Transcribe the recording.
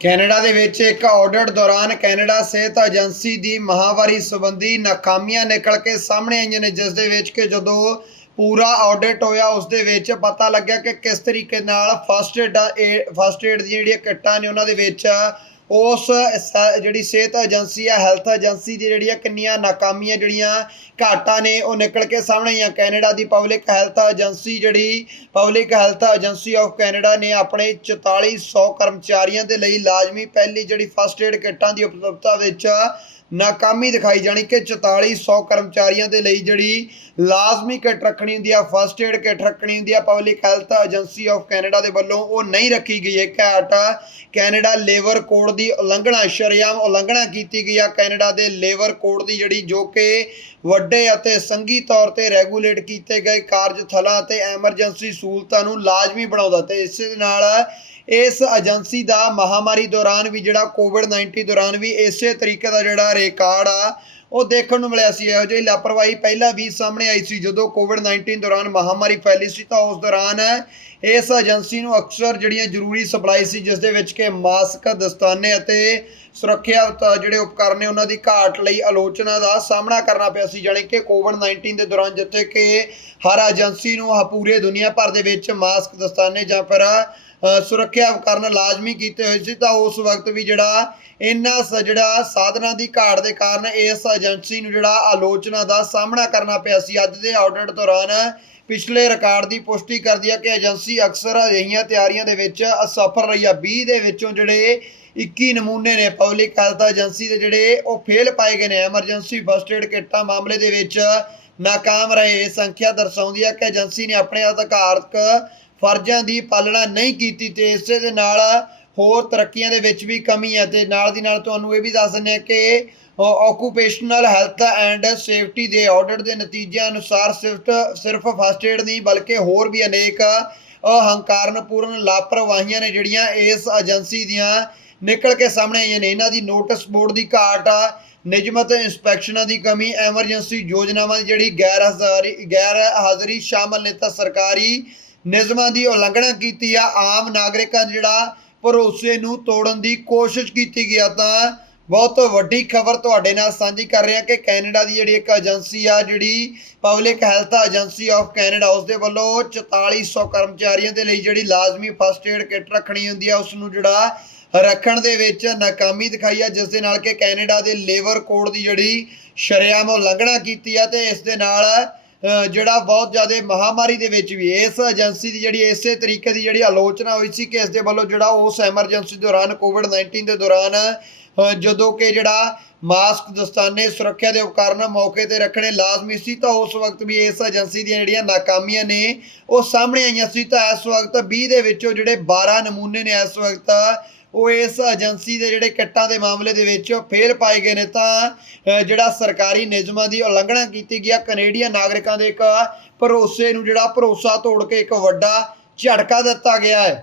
Canada ਦੇ ਵਿੱਚ ਇੱਕ ਆਡਿਟ ਦੌਰਾਨ ਕੈਨੇਡਾ ਸਿਹਤ ਏਜੰਸੀ ਦੀ ਮਹਾਮਾਰੀ ਸੰਬੰਧੀ ਨਾਕਾਮੀਆਂ ਨਿਕਲ ਕੇ ਸਾਹਮਣੇ ਆਈਆਂ ਨੇ, ਜਿਸ ਦੇ ਵਿੱਚ ਕਿ ਜਦੋਂ ਪੂਰਾ ਆਡਿਟ ਹੋਇਆ, ਉਸ ਦੇ ਵਿੱਚ ਪਤਾ ਲੱਗਿਆ ਕਿ ਕਿਸ ਤਰੀਕੇ ਨਾਲ ਫਸਟ ਏਡ ਫਸਟ ਏਡ ਦੀਆਂ ਜਿਹੜੀਆਂ ਕਿੱਟਾਂ ਨੇ, ਉਹਨਾਂ ਦੇ ਵਿੱਚ ਉਸ, ਸ- ਜਿਹੜੀ ਸਿਹਤ ਏਜੰਸੀ ਆ ਹੈਲਥ ਏਜੰਸੀ ਦੀ ਜਿਹੜੀਆਂ ਕਿੰਨੀਆਂ ਨਾਕਾਮੀਆਂ ਜਿਹੜੀਆਂ ਘਾਟਾਂ ਨੇ, ਉਹ ਨਿਕਲ ਕੇ ਸਾਹਮਣੇ ਆਈਆਂ। ਕੈਨੇਡਾ ਦੀ ਪਬਲਿਕ ਹੈਲਥ ਏਜੰਸੀ ਜਿਹੜੀ public health agency of Canada ਨੇ ਆਪਣੇ 4400 ਕਰਮਚਾਰੀਆਂ ਦੇ ਲਈ ਲਾਜ਼ਮੀ ਪਹਿਲੀ ਜਿਹੜੀ ਫਸਟ ਏਡ ਕਿੱਟਾਂ ਦੀ ਉਪਲਬਧਤਾ ਵਿੱਚ ਨਾਕਾਮੀ ਦਿਖਾਈ, ਜਾਣੀ ਕਿ 4400 ਕਰਮਚਾਰੀਆਂ ਦੇ ਲਈ ਜਿਹੜੀ ਲਾਜ਼ਮੀ ਕਿੱਟ ਰੱਖਣੀ ਹੁੰਦੀ ਆ ਫਸਟ ਏਡ ਕਿੱਟ ਰੱਖਣੀ ਹੁੰਦੀ ਆ public health agency of Canada ਦੇ ਵੱਲੋਂ, ਉਹ ਨਹੀਂ ਰੱਖੀ ਗਈ। ਹੈ ਘਾਟ ਕੈਨੇਡਾ ਲੇਬਰ ਕੋਡ ਦੀ ਉਲੰਘਣਾ, ਸ਼ਰੇਆਮ ਉਲੰਘਣਾ ਕੀਤੀ ਗਈ ਆ ਕੈਨੇਡਾ ਦੇ ਲੇਬਰ ਕੋਡ ਦੀ, ਜਿਹੜੀ ਜੋ ਕਿ ਵੱਡੇ ਅਤੇ ਸੰਘੀ ਤੌਰ ਤੇ ਰੈਗੂਲੇਟ ਕੀਤੇ ਗਏ ਕਾਰਜ ਥਲਾਂ ਅਤੇ ਐਮਰਜੈਂਸੀ ਸਹੂਲਤਾਂ ਨੂੰ ਲਾਜ਼ਮੀ ਬਣਾਉਂਦਾ ਤੇ ਇਸ ਦੇ ਨਾਲ ਇਸ ਏਜੰਸੀ ਦਾ ਮਹਾਮਾਰੀ ਦੌਰਾਨ ਵੀ ਜਿਹੜਾ ਕੋਵਿਡ-19 ਦੌਰਾਨ ਵੀ ਇਸੇ ਤਰੀਕੇ ਦਾ ਜਿਹੜਾ ਰਿਕਾਰਡ ਆ ਉਹ ਦੇਖਣ ਨੂੰ ਮਿਲਿਆ ਸੀ, ਇਹੋ ਜਿਹੀ ਲਾਪਰਵਾਹੀ ਪਹਿਲਾਂ ਵੀ ਸਾਹਮਣੇ ਆਈ ਸੀ, ਜਦੋਂ ਕੋਵਿਡ-19 ਦੌਰਾਨ ਮਹਾਮਾਰੀ ਫੈਲੀ ਸੀ ਤਾਂ ਉਸ ਦੌਰਾਨ ਇਸ ਏਜੰਸੀ ਨੂੰ ਅਕਸਰ ਜਿਹੜੀਆਂ ਜ਼ਰੂਰੀ ਸਪਲਾਈ ਸੀ, ਜਿਸ ਦੇ ਵਿੱਚ ਕਿ ਮਾਸਕ, ਦਸਤਾਨੇ ਅਤੇ ਸੁਰੱਖਿਆ ਉਤ- ਜਿਹੜੇ ਉਪਕਰਨ ਨੇ ਉਹਨਾਂ ਦੀ ਘਾਟ ਲਈ ਆਲੋਚਨਾ ਦਾ ਸਾਹਮਣਾ ਕਰਨਾ ਪਿਆ ਸੀ, ਜਾਣੀ ਕਿ ਕੋਵਿਡ-19 ਦੇ ਦੌਰਾਨ ਜਿੱਥੇ ਕਿ ਹਰ ਏਜੰਸੀ ਨੂੰ ਆਹ ਪੂਰੇ ਦੁਨੀਆ ਭਰ ਦੇ ਵਿੱਚ ਮਾਸਕ ਦਸਤਾਨੇ ਜਾਂ ਫਿਰ ਸੁਰੱਖਿਆ ਉਪਕਰਨ ਲਾਜ਼ਮੀ ਕੀਤੇ ਹੋਏ ਸੀ, ਤਾਂ ਉਸ ਵਕਤ ਵੀ ਜਿਹੜਾ ਇਹਨਾਂ ਸ- ਜਿਹੜਾ ਸਾਧਨਾਂ ਦੀ ਘਾਟ ਦੇ ਕਾਰਨ ਇਸ ਏਜੰਸੀ ਨੂੰ ਜਿਹੜਾ ਆਲੋਚਨਾ ਦਾ ਸਾਹਮਣਾ ਕਰਨਾ ਪਿਆ ਸੀ। ਅੱਜ ਦੇ ਆਡਿਟ ਦੌਰਾਨ ਪਿਛਲੇ ਰਿਕਾਰਡ ਦੀ ਪੁਸ਼ਟੀ ਕਰਦੀ ਹੈ ਕਿ ਏਜੰਸੀ ਅਕਸਰ ਅਜਿਹੀਆਂ ਤਿਆਰੀਆਂ ਦੇ ਵਿੱਚ ਅਸਫਲ ਰਹੀ ਆ 20 ਦੇ ਵਿੱਚੋਂ ਜਿਹੜੇ 21 ਨਮੂਨੇ ਨੇ ਪਬਲਿਕ ਹੈਲਥ ਏਜੰਸੀ ਦੇ ਜਿਹੜੇ ਉਹ ਫੇਲ ਪਾਏ ਗਏ ਨੇ। ਐਮਰਜੈਂਸੀ ਫਸਟ ਏਡ ਕਿੱਟਾਂ ਮਾਮਲੇ ਦੇ ਵਿੱਚ ਨਾਕਾਮ ਰਹੇ। ਇਹ ਸੰਖਿਆ ਦਰਸਾਉਂਦੀ ਹੈ ਕਿ ਏਜੰਸੀ ਨੇ ਆਪਣੇ ਅਧਿਕਾਰਕ ਫਰਜ਼ਾਂ ਦੀ ਪਾਲਣਾ ਨਹੀਂ ਕੀਤੀ ਤੇ ਇਸੇ ਦੇ ਨਾਲ ਹੋਰ ਤਰੱਕੀਆਂ ਦੇ ਵਿੱਚ ਵੀ ਕਮੀ ਹੈ ਤੇ ਨਾਲ ਦੀ ਨਾਲ ਤੁਹਾਨੂੰ ਇਹ ਵੀ ਦੱਸ ਦਿੰਦੇ ਹਾਂ ਕਿ ਆਕੂਪੇਸ਼ਨਲ ਹੈਲਥ ਐਂਡ ਸੇਫਟੀ ਦੇ ਆਡਿਟ ਦੇ ਨਤੀਜਿਆਂ ਅਨੁਸਾਰ ਸਿਰਫ ਸਿਰਫ ਫਸਟ ਏਡ ਨਹੀਂ, ਬਲਕਿ ਹੋਰ ਵੀ ਅਨੇਕ ਹੰਕਾਰਨਪੂਰਨ ਲਾਪਰਵਾਹੀਆਂ ਨੇ ਜਿਹੜੀਆਂ ਇਸ ਏਜੰਸੀ ਦੀਆਂ ਨਿਕਲ ਕੇ ਸਾਹਮਣੇ ਆਈਆਂ ਨੇ। ਇਹਨਾਂ ਦੀ ਨੋਟਿਸ ਬੋਰਡ ਦੀ ਘਾਟ ਆ, ਨਿਯਮਤ ਇੰਸਪੈਕਸ਼ਨਾਂ ਦੀ ਕਮੀ ਐਮਰਜੈਂਸੀ ਯੋਜਨਾਵਾਂ ਦੀ ਜਿਹੜੀ ਗੈਰ ਹਾਜ਼ਰੀ ਗੈਰ ਹਾਜ਼ਰੀ ਸ਼ਾਮਲ ਨੇ ਤਾਂ ਸਰਕਾਰੀ ਨਿਯਮਾਂ ਦੀ ਉਲੰਘਣਾ ਕੀਤੀ ਆ। ਆਮ ਨਾਗਰਿਕਾਂ ਜਿਹੜਾ ਭਰੋਸੇ ਨੂੰ ਤੋੜਨ ਦੀ ਕੋਸ਼ਿਸ਼ ਕੀਤੀ ਗਿਆ ਤਾਂ ਬਹੁਤ ਵੱਡੀ ਖਬਰ ਤੁਹਾਡੇ ਨਾਲ ਸਾਂਝੀ ਕਰ ਰਿਹਾ ਕਿ ਕੈਨੇਡਾ ਦੀ ਜਿਹੜੀ ਇੱਕ ਏਜੰਸੀ ਆ, ਜਿਹੜੀ public health agency of Canada ਉਸ ਦੇ ਵੱਲੋਂ 4400 ਕਰਮਚਾਰੀਆਂ ਦੇ ਲਈ ਜਿਹੜੀ ਲਾਜ਼ਮੀ ਫਸਟ ਏਡ ਕਿੱਟ ਰੱਖਣੀ ਹੁੰਦੀ ਆ ਉਸ ਨੂੰ ਜਿਹੜਾ ਰੱਖਣ ਦੇ ਵਿੱਚ ਨਾਕਾਮੀ ਦਿਖਾਈ ਆ, ਜਿਸ ਦੇ ਨਾਲ ਕਿ ਕੈਨੇਡਾ ਦੇ ਲੇਬਰ ਕੋਡ ਦੀ ਜਿਹੜੀ ਸ਼ਰੇਆਮ ਉਲੰਘਣਾ ਕੀਤੀ ਆ ਤੇ ਇਸ ਦੇ ਨਾਲ ਜਿਹੜਾ ਬਹੁਤ ਜ਼ਿਆਦਾ ਮਹਾਮਾਰੀ ਦੇ ਵਿੱਚ ਵੀ ਇਸ ਏਜੰਸੀ ਦੀ ਜਿਹੜੀ ਇਸੇ ਤਰੀਕੇ ਦੀ ਜਿਹੜੀ ਆਲੋਚਨਾ ਹੋਈ ਸੀ ਕਿ ਇਸ ਦੇ ਵੱਲੋਂ ਜਿਹੜਾ ਉਸ ਐਮਰਜੈਂਸੀ ਦੌਰਾਨ ਕੋਵਿਡ-19 ਦੇ ਦੌਰਾਨ ਜਦੋਂ ਕਿ ਜਿਹੜਾ ਮਾਸਕ ਦਸਤਾਨੇ ਸੁਰੱਖਿਆ ਦੇ ਉਪਕਰਨ ਮੌਕੇ ਤੇ ਰੱਖਣੇ ਲਾਜ਼ਮੀ ਸੀ, ਤਾਂ ਉਸ ਵਕਤ ਵੀ ਇਸ ਏਜੰਸੀ ਦੀਆਂ ਜਿਹੜੀਆਂ ਨਾਕਾਮੀਆਂ ਨੇ, ਉਹ ਸਾਹਮਣੇ ਆਈਆਂ ਸੀ, ਤਾਂ ਇਸ ਵਕਤ 20 ਦੇ ਵਿੱਚੋਂ ਜਿਹੜੇ 12 ਨਮੂਨੇ ਨੇ, ਇਸ ਵਕਤ ਉਹ ਇਸ ਏਜੰਸੀ ਦੇ ਜਿਹੜੇ ਕਿੱਟਾਂ ਦੇ ਮਾਮਲੇ ਦੇ ਵਿੱਚ ਫੇਲ ਪਾਏ ਗਏ ਨੇ ਤਾਂ ਜਿਹੜਾ ਸਰਕਾਰੀ ਨਿਯਮਾਂ ਦੀ ਉਲੰਘਣਾ ਕੀਤੀ ਗਈ ਆ, ਕੈਨੇਡੀਅਨ ਨਾਗਰਿਕਾਂ ਦੇ ਇੱਕ ਭਰੋਸੇ ਨੂੰ ਜਿਹੜਾ ਭਰੋਸਾ ਤੋੜ ਕੇ ਇੱਕ ਵੱਡਾ ਝਟਕਾ ਦਿੱਤਾ ਗਿਆ ਹੈ।